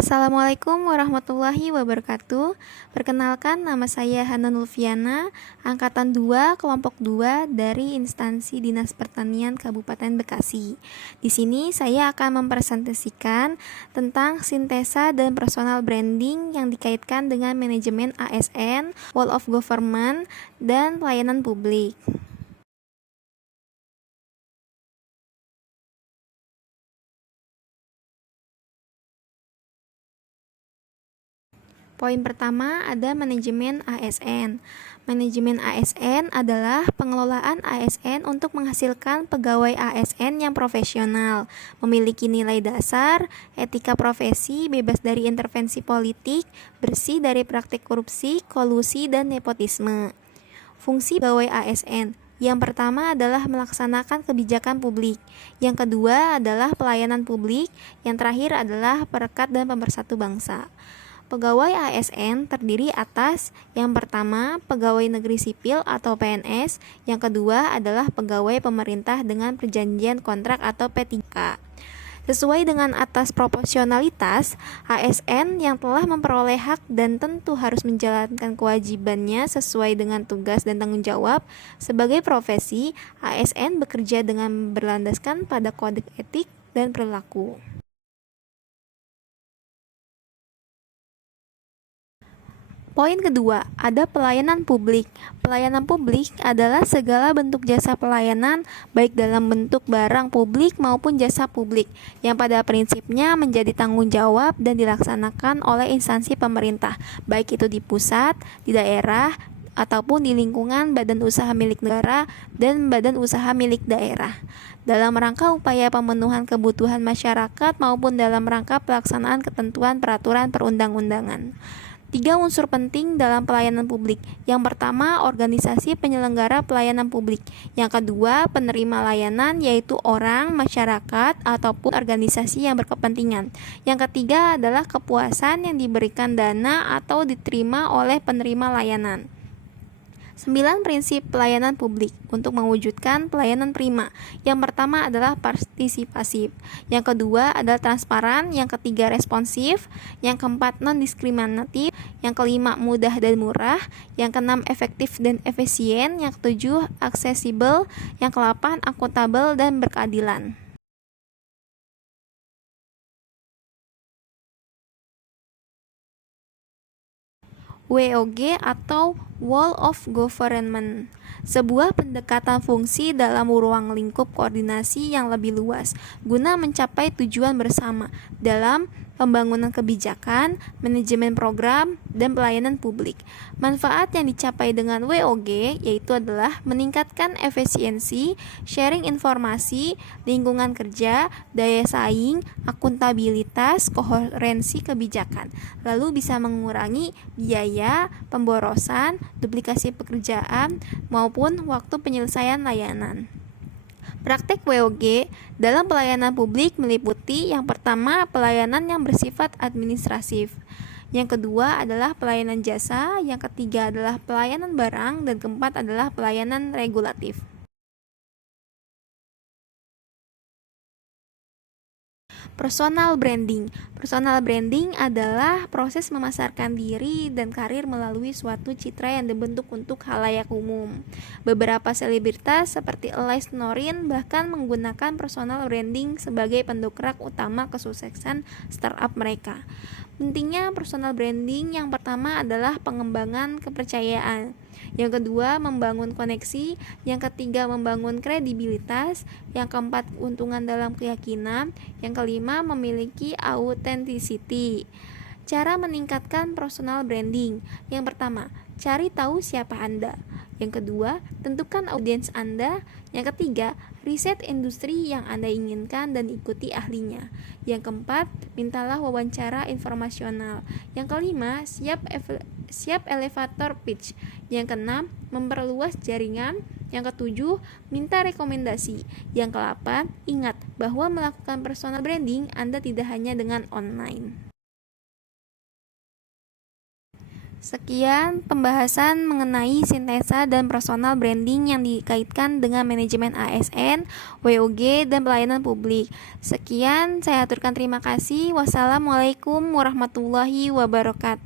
Assalamualaikum warahmatullahi wabarakatuh. Perkenalkan, nama saya Hana Nulfiana, angkatan 2, kelompok 2 dari instansi Dinas Pertanian Kabupaten Bekasi. Di sini saya akan mempresentasikan tentang sintesa dan personal branding yang dikaitkan dengan manajemen ASN, Wall of Government, dan pelayanan publik. Poin pertama ada manajemen ASN. Manajemen ASN adalah pengelolaan ASN untuk menghasilkan pegawai ASN yang profesional, memiliki nilai dasar, etika profesi, bebas dari intervensi politik, bersih dari praktik korupsi, kolusi, dan nepotisme. Fungsi pegawai ASN yang pertama adalah melaksanakan kebijakan publik, yang kedua adalah pelayanan publik, yang terakhir adalah perekat dan pemersatu bangsa. Pegawai ASN terdiri atas yang pertama pegawai negeri sipil atau PNS, yang kedua adalah pegawai pemerintah dengan perjanjian kontrak atau P3K. Sesuai dengan atas proporsionalitas, ASN yang telah memperoleh hak dan tentu harus menjalankan kewajibannya sesuai dengan tugas dan tanggung jawab sebagai profesi. ASN bekerja dengan berlandaskan pada kode etik dan perilaku. Poin kedua, ada pelayanan publik. Pelayanan publik adalah segala bentuk jasa pelayanan, baik dalam bentuk barang publik maupun jasa publik, yang pada prinsipnya menjadi tanggung jawab dan dilaksanakan oleh instansi pemerintah, baik itu di pusat, di daerah, ataupun di lingkungan badan usaha milik negara dan badan usaha milik daerah, dalam rangka upaya pemenuhan kebutuhan masyarakat maupun dalam rangka pelaksanaan ketentuan peraturan perundang-undangan. 3 unsur penting dalam pelayanan publik. Yang pertama, organisasi penyelenggara pelayanan publik. Yang kedua, penerima layanan, yaitu orang, masyarakat, ataupun organisasi yang berkepentingan. Yang ketiga adalah kepuasan yang diberikan dana atau diterima oleh penerima layanan. 9 prinsip pelayanan publik untuk mewujudkan pelayanan prima. Yang pertama adalah partisipasif, yang kedua adalah transparan, yang ketiga responsif, yang keempat non-diskriminatif, yang kelima mudah dan murah, yang keenam efektif dan efisien, yang ketujuh aksesibel, yang kedelapan akuntabel dan berkeadilan. WOG atau Wall of Government, sebuah pendekatan fungsi dalam ruang lingkup koordinasi yang lebih luas guna mencapai tujuan bersama dalam pembangunan kebijakan, manajemen program, dan pelayanan publik. Manfaat yang dicapai dengan WOG yaitu adalah meningkatkan efisiensi, sharing informasi, lingkungan kerja, daya saing, akuntabilitas, koherensi kebijakan, lalu bisa mengurangi biaya, pemborosan, duplikasi pekerjaan, maupun waktu penyelesaian layanan. Praktek WOG dalam pelayanan publik meliputi yang pertama pelayanan yang bersifat administratif, yang kedua adalah pelayanan jasa, yang ketiga adalah pelayanan barang, dan keempat adalah pelayanan regulatif. Personal branding. Personal branding adalah proses memasarkan diri dan karir melalui suatu citra yang dibentuk untuk khalayak umum. Beberapa selebritas seperti Elise Norin bahkan menggunakan personal branding sebagai pendongkrak utama kesuksesan startup mereka. Pentingnya personal branding yang pertama adalah pengembangan kepercayaan. Yang kedua, membangun koneksi. Yang ketiga, membangun kredibilitas. Yang keempat, keuntungan dalam keyakinan. Yang kelima, memiliki authenticity. Cara meningkatkan personal branding. Yang pertama, cari tahu siapa Anda. Yang kedua, tentukan audiens Anda. Yang ketiga, riset industri yang Anda inginkan dan ikuti ahlinya. Yang keempat, mintalah wawancara informasional. Yang kelima, siap elevator pitch. Yang keenam, memperluas jaringan. Yang ketujuh, minta rekomendasi. Yang kedelapan, ingat bahwa melakukan personal branding Anda tidak hanya dengan online. Sekian pembahasan mengenai sintesa dan personal branding yang dikaitkan dengan manajemen ASN, WOG, dan pelayanan publik. Sekian, saya aturkan terima kasih. Wassalamualaikum warahmatullahi wabarakatuh.